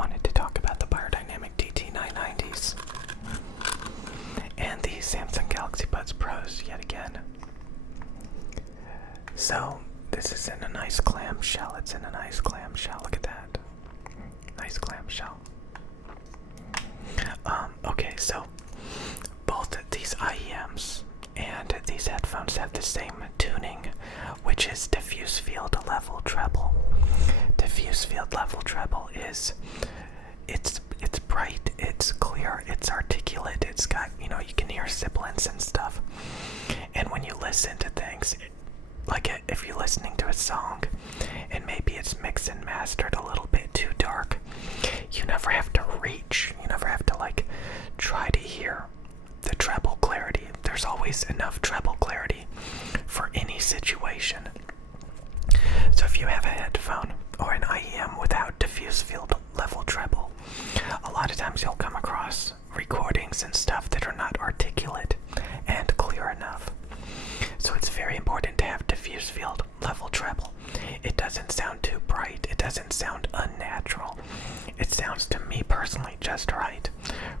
wanted to talk about the Beyerdynamic DT990s and the Samsung Galaxy Buds Pros yet again. So, this is in a nice clamshell. It's in a nice clamshell. Look at that. Nice clamshell. Okay, so both these IEMs and these headphones have the same tuning, which is diffuse field level treble. Diffuse field level treble is it's bright, it's clear, it's articulate, it's got, you can hear sibilants and stuff. And when you listen to things, like if you're listening to a song and maybe it's mixed and mastered a little bit too dark, you never have to reach, you never have to try to hear the treble clarity. There's always enough treble clarity for any situation. So if you have a headphone or an IEM without diffuse field level treble, a lot of times you'll come across recordings and stuff that are not articulate and clear enough. So it's very important to have diffuse field level treble. It doesn't sound too bright. It doesn't sound unnatural. It sounds, to me personally, just right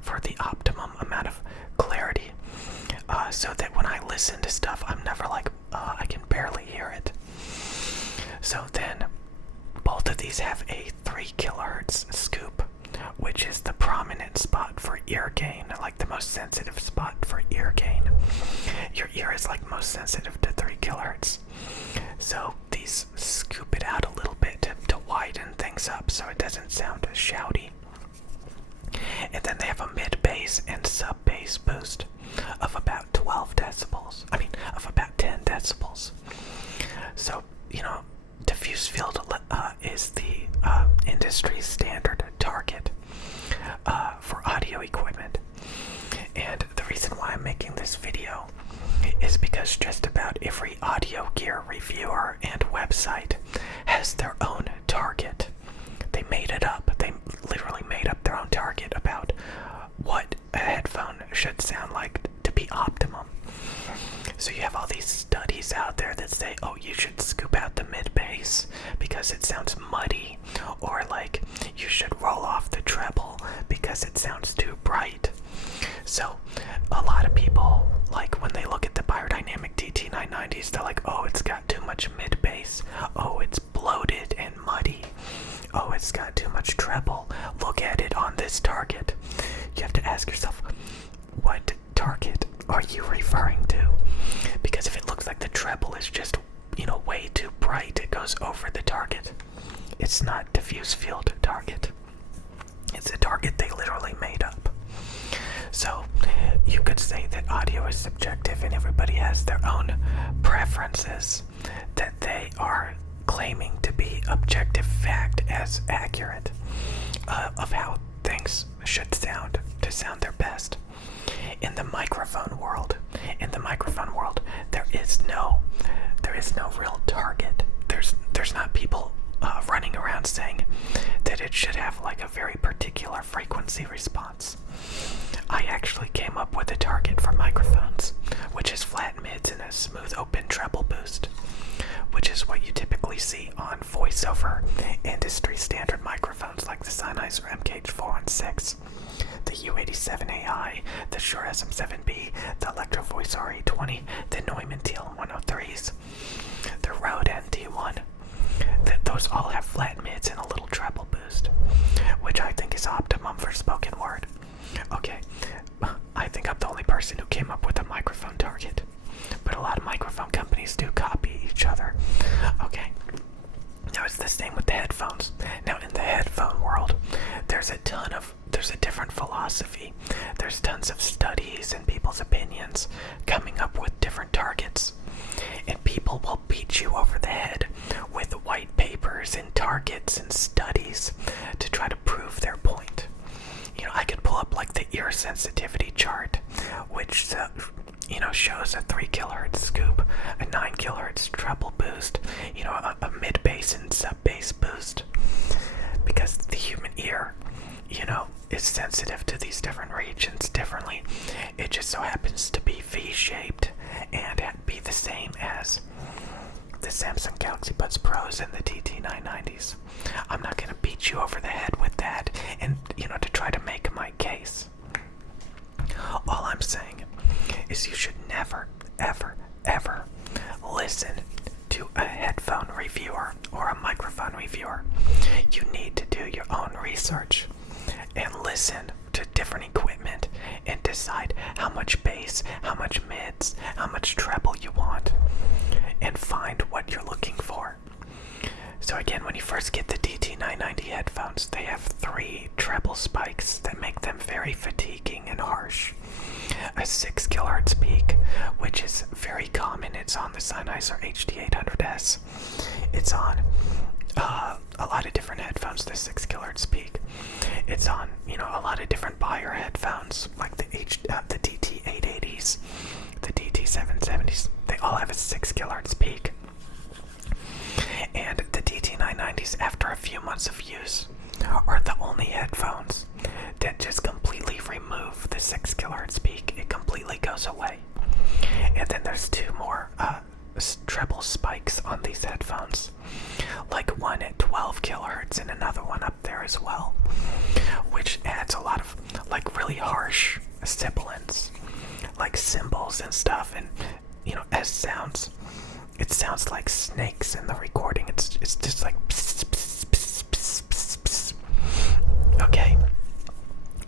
for the optimum amount of clarity, so that when I listen to stuff, I'm never like, I can barely hear it. So then, both of these have a 3 kilohertz scoop, which is the prominent spot for ear gain, like the most sensitive spot for ear gain. Your ear is most sensitive to 3 kilohertz. So these scoop it out a little bit to widen things up so it doesn't sound as shouty. And then they have a mid-bass and sub-bass boost of about 12 decibels. Of about 10 decibels. So, diffuse field is the industry standard target for audio equipment. And the reason why I'm making this video is because just about every audio gear reviewer and website has their own target. They made it up. They literally made up their own target about what a headphone should sound like to be optimum. So you have all these studies out there that say, oh, you should scoop out the mid-bass because it sounds muddy, or you should roll off the treble because it sounds too bright. So a lot of people, when they look at the Beyerdynamic DT990s, they're like, oh, it's got too much mid-bass. Oh, it's bloated and muddy. Oh, it's got too much treble. Look at it on this target. You have to ask yourself, what target are you referring to? Because if it looks like the treble is just, way too bright, it goes over the target. It's not diffuse field target. It's a target they literally made up. So you could say that audio is subjective and everybody has their own preferences that they are claiming to be objective fact as accurate of how things should sound to sound their best. In the microphone world, there is no real target. There's not people running around saying that it should have a very particular frequency response. I actually came up with a target for microphones, which is flat mids and a smooth open treble boost, which is what you typically see on voiceover industry standard microphones like the Sennheiser MKH416, the U87AI, the Shure SM7B, the Electro Voice RE20, the Neumann TL103s, the Rode NT1. Those all have flat mids and a little treble boost, which I think is optimum for spoken word. Okay, I think I'm the only person who came up with a microphone target, but a lot of microphone companies do copy each other. Okay, now it's the same with the headphones. Now in the headphone world, there's a different philosophy. There's tons of studies and people's opinions coming up with different targets. And people will beat you over the head with white papers and targets and studies to try to prove their point. I could pull up the ear sensitivity chart, which shows a 3 kilohertz scoop, a 9 kilohertz treble boost, a mid-bass and sub-bass boost, because the human ear, is sensitive to these different regions differently. It just so happens to be V-shaped and be the same as the Samsung Galaxy Buds Pros and the DT990s. I'm not going to beat you over the head with that reviewer. You need to do your own research and listen to different equipment and decide how much bass, how much mids, how much treble you want, and find what you're looking for. So again, when you first get the DT990 headphones, they have 3 treble spikes that make them very fatiguing and harsh. A 6 kHz peak, which is very common. It's on the Sennheiser HD800S. It's on a lot of different headphones, the 6 kHz peak. It's on, a lot of different Beyer headphones, like the DT880s, the DT770s. They all have a 6 kHz peak. And the DT990s, after a few months of use, are the only headphones that just completely remove the 6 kHz peak. It completely goes away. And then there's 2 more treble spikes on these headphones, like one at 12 kHz and another one up there as well, which adds a lot of really harsh sibilants, like cymbals and stuff, and as sounds. It sounds like snakes in the recording. It's just like pss, pss, pss, pss, pss, pss. Okay.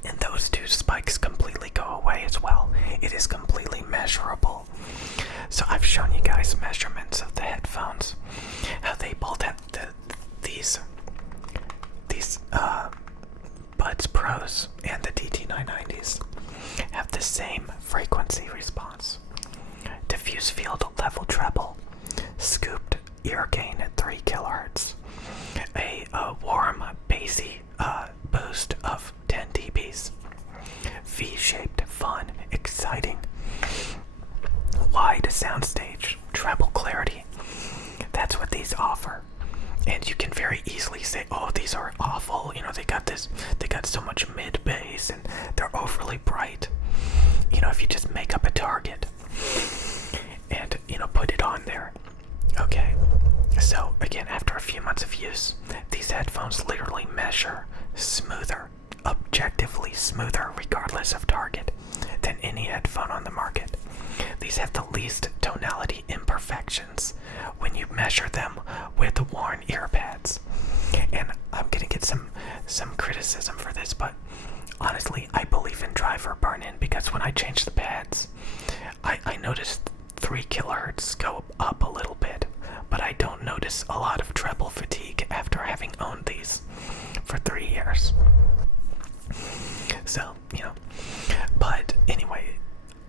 And those 2 spikes completely go away as well. It is completely measurable. So I've shown you guys measurements of the headphones, how they both have these Buds Pros and the DT990s have the same frequency response. Diffuse field level treble, scooped ear gain at 3 kHz, a warm, bassy boost of 10 dBs, V-shaped, fun, exciting, wide soundstage, treble clarity. That's what these offer. And you can very easily say, oh, these are awful, they got so much mid bass and they're overly bright. If you just make up a target and put it on there. Okay, so again, after a few months of use, these headphones literally measure smoother, objectively smoother, regardless of target, than any headphone on the market. These have the least tonality imperfections when you measure them with worn ear pads. And I'm gonna get some criticism for this, but honestly, I believe in driver burn-in, because when I change the pads, I noticed 3 kHz go up a little bit, but I don't notice a lot of treble fatigue after having owned these for 3 years. So, but anyway,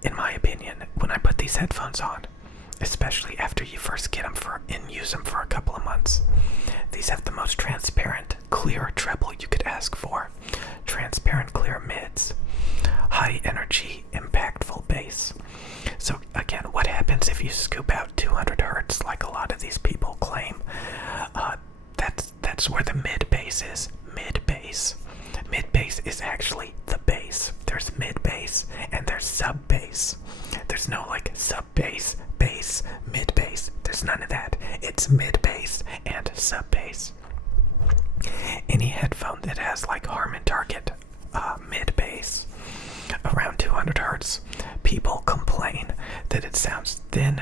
in my opinion, when I put these headphones on, especially after you first get them and use them for a couple of months, these have the most transparent, clear treble you could ask for, transparent, clear mids, high energy, impactful bass. So again, what happens if you scoop out 200 hertz, like a lot of these people claim? That's where the mid bass is. Mid bass. Mid bass is actually the bass. There's mid bass and there's sub bass. There's no sub bass, bass, mid bass. There's none of that. It's mid bass and sub bass. Any headphone that has Harman Target mid bass around 200 hertz, people complain that it sounds thin,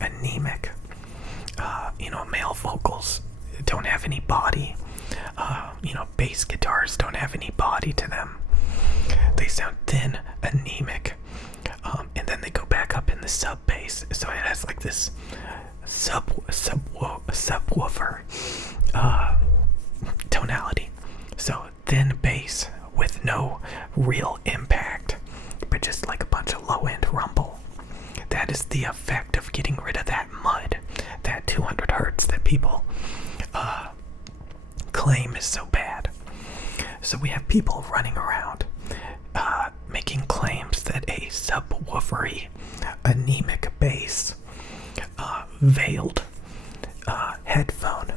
anemic. Male vocals don't have any body. Bass guitars don't have any body to them. They sound thin, anemic, and then they go back up in the sub bass. So it has this subwoofer tonality. So thin bass with no real impact, but just a bunch of low-end rumble. That is the effect of getting rid of that mud, that 200 hertz that people claim is so bad. So we have people running around making claims that a subwoofery, anemic bass, veiled headphone,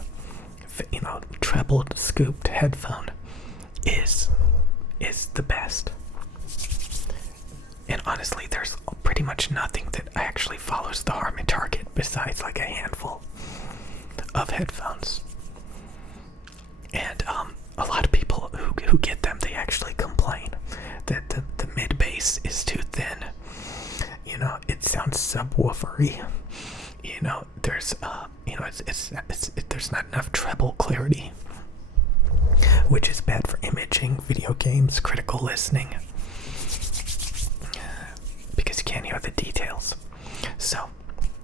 treble scooped headphone is the best. And honestly, there's pretty much nothing that actually follows the Harman Target besides a handful of headphones. And a lot of people who get them, they actually complain that the mid bass is too thin. It sounds subwoofery. There's there's not enough treble clarity, which is bad for imaging, video games, critical listening, because you can't hear the details. So,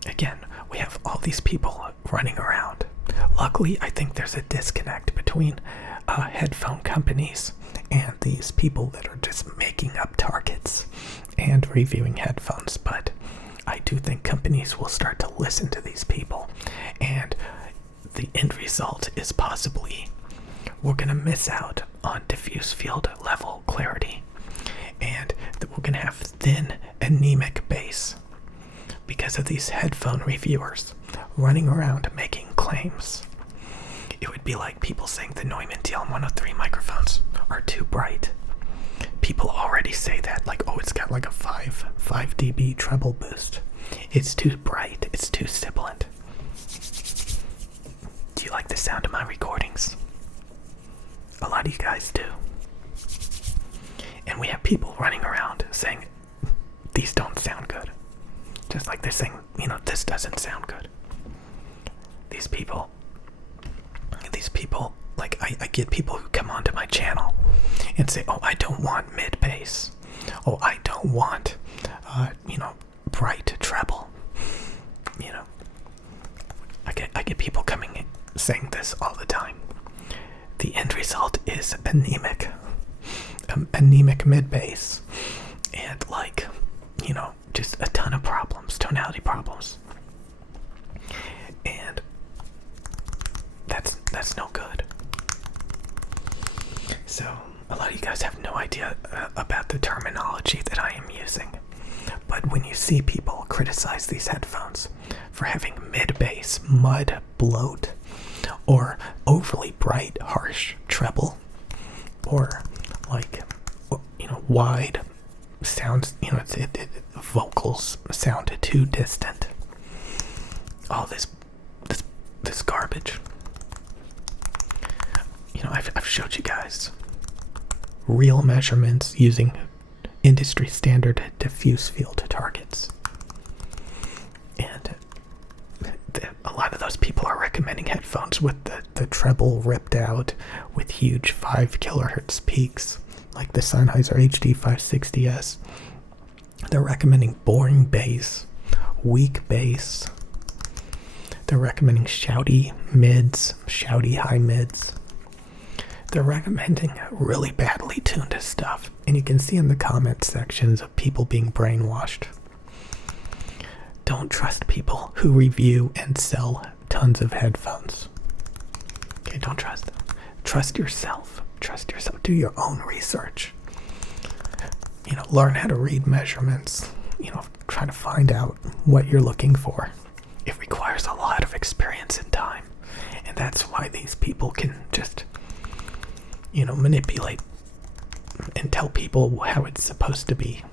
again, we have all these people running around. Luckily, I think there's a disconnect between headphone companies and these people that are just making up targets and reviewing headphones, but I do think companies will start to listen to these people, and the end result is possibly we're going to miss out on diffuse field level clarity, and that we're going to have thin, anemic bass because of these headphone reviewers running around making claims. It would be like people saying the Neumann TL103 microphones are too bright. People already say that, like, oh, it's got like a 5 dB treble boost. It's too bright, it's too sibilant. Do you like the sound of my recordings? A lot of you guys do. And we have people running around saying, these don't sound good. Just like they're saying, this doesn't sound good. These people, like, I get people who come onto my channel and say, oh, I don't want mid bass. Oh, I don't want, bright treble. I get people coming in saying this all the time. The end result is anemic mid bass, and just a ton of problems, tonality problems, and that's no good. So a lot of you guys have no idea about the terminology that I am using, but when you see people criticize these headphones for having mid-bass, mud, bloat, or overly bright, harsh treble, or wide sounds, vocals sound too distant. All this garbage. I've showed you guys real measurements using industry standard diffuse field targets, and a lot of those people are recommending headphones with the treble ripped out with huge 5 kilohertz peaks, like the Sennheiser HD560S. They're recommending boring bass, weak bass. They're recommending shouty mids, shouty high mids. They're recommending really badly tuned stuff, and you can see in the comment sections of people being brainwashed. Don't trust people who review and sell tons of headphones. Okay, don't trust them. Trust yourself. Trust yourself. Do your own research. Learn how to read measurements. Try to find out what you're looking for. It requires a lot of experience and time, and that's why these people can just manipulate and tell people how it's supposed to be.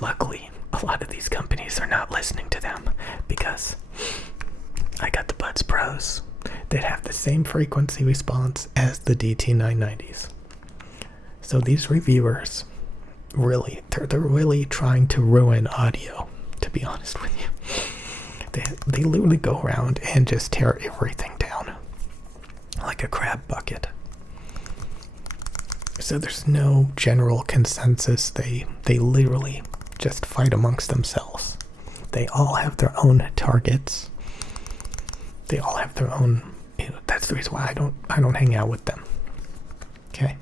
Luckily, a lot of these companies are not listening to them, because I got the Buds Pros that have the same frequency response as the DT990s. So these reviewers, they're really trying to ruin audio, to be honest with you. They literally go around and just tear everything down like a crab bucket. So there's no general consensus. They literally just fight amongst themselves. They all have their own targets. They all have their own. That's the reason why I don't hang out with them. Okay.